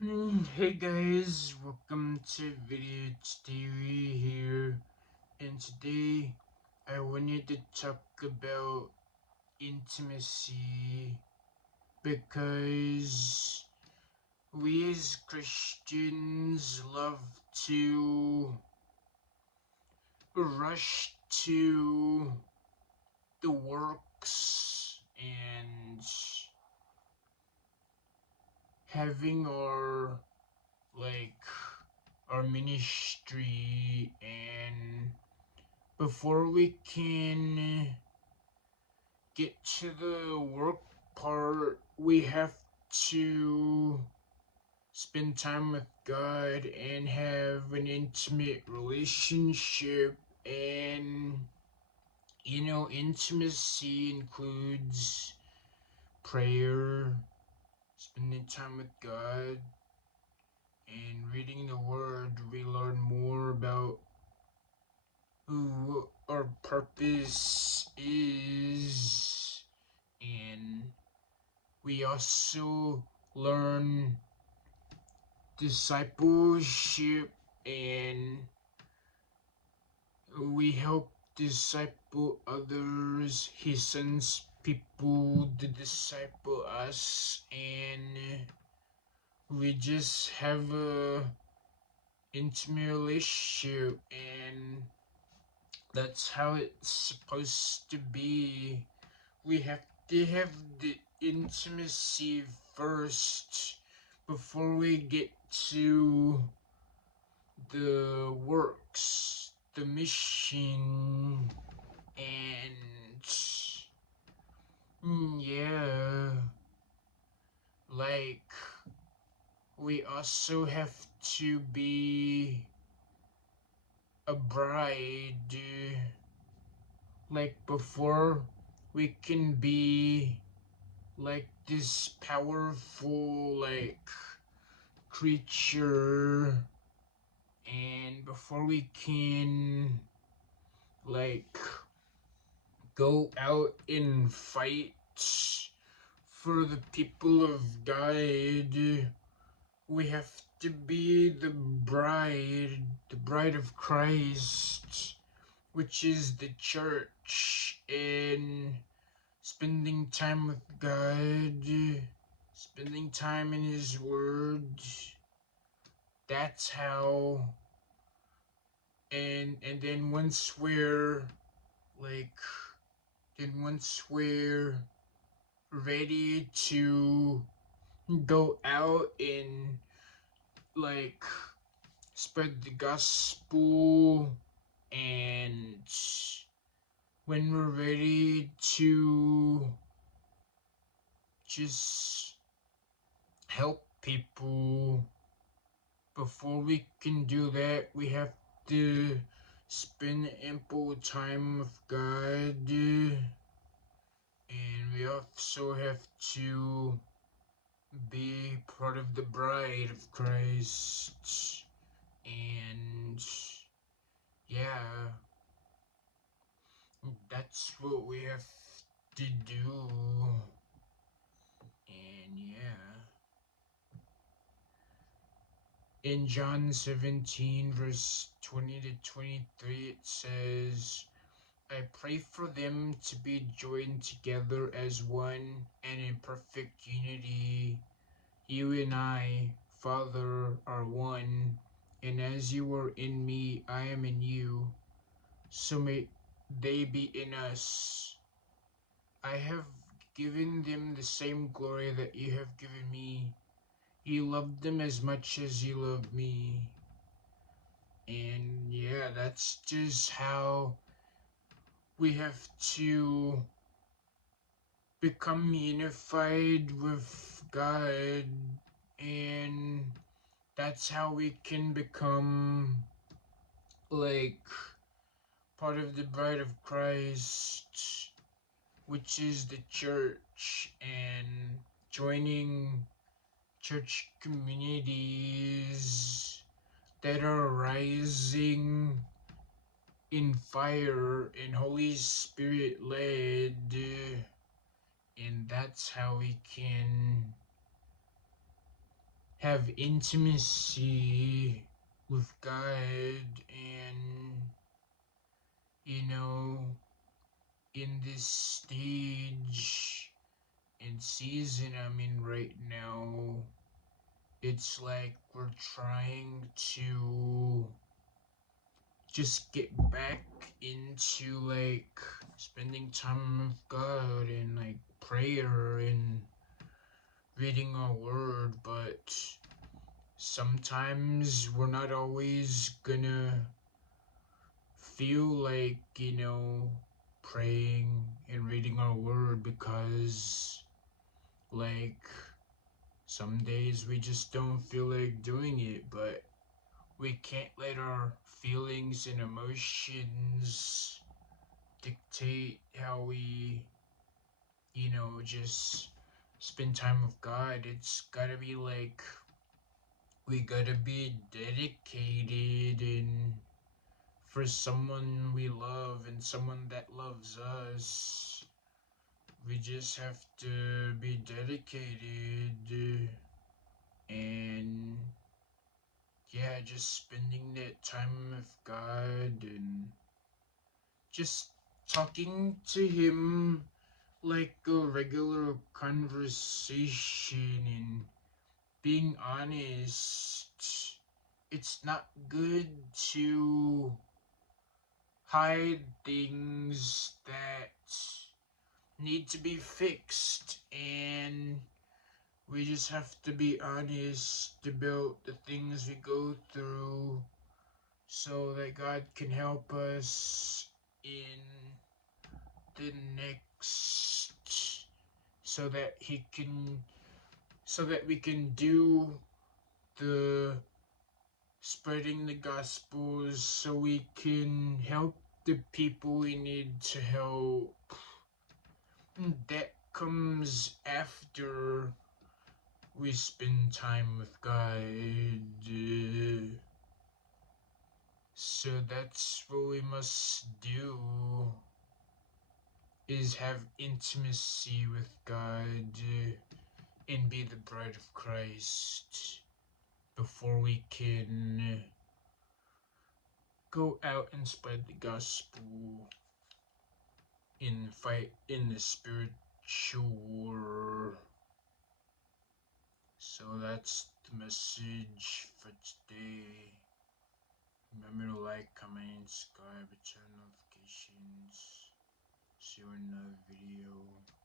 Hey guys, welcome to Video Theory here, and today I wanted to talk about intimacy because we as Christians love to rush to the works and having like our ministry, and before we can get to the work part, we have to spend time with God and have an intimate relationship. And intimacy includes prayer, spending time with God, and reading the Word. We learn more about who our purpose is, and we also learn discipleship, and we help disciple others. He sends people to disciple us, and we just have a intimate relationship, and that's how it's supposed to be. We have to have the intimacy first before we get to the works, the mission, and yeah, like we also have to be a bride. Like before we can be like this powerful like creature, and before we can like go out and fight for the people of God, we have to be the bride of Christ, which is the church, and spending time with God, spending time in His Word. That's how. And then like, once we're ready to go out and like spread the gospel, and when we're ready to just help people, before we can do that, we have to spend ample time with God, and we also have to be part of the bride of Christ. And yeah, that's what we have to do. And yeah. In John 17, verse 20 to 23, it says, I pray for them to be joined together as one and in perfect unity. You and I, Father, are one, and as you are in me, I am in you. So may they be in us. I have given them the same glory that you have given me. You loved them as much as you loved me. And yeah, that's just how we have to become unified with God, and that's how we can become like part of the bride of Christ, which is the church, and joining church communities that are rising in fire and Holy Spirit led, and that's how we can have intimacy with God, and you know, in this stage and season I'm in right now, it's like we're trying to just get back into like spending time with God and like prayer and reading our word, but sometimes we're not always gonna feel like, praying and reading our word because, like, some days we just don't feel like doing it, but we can't let our feelings and emotions dictate how we, just spend time with God. It's gotta be like, we gotta be dedicated and for someone we love and someone that loves us. We just have to be dedicated and yeah, just spending that time with God and just talking to Him like a regular conversation and being honest. It's not good to hide things that need to be fixed, and we just have to be honest about the things we go through so that God can help us in the next, so that he can so that we can do the spreading the gospels, so we can help the people we need to help. That comes after we spend time with God. So that's what we must do, is have intimacy with God and be the bride of Christ before we can go out and spread the gospel and fight in the spiritual war. So that's the message for today. Remember to like, comment, and subscribe, and turn notifications. See you in another video.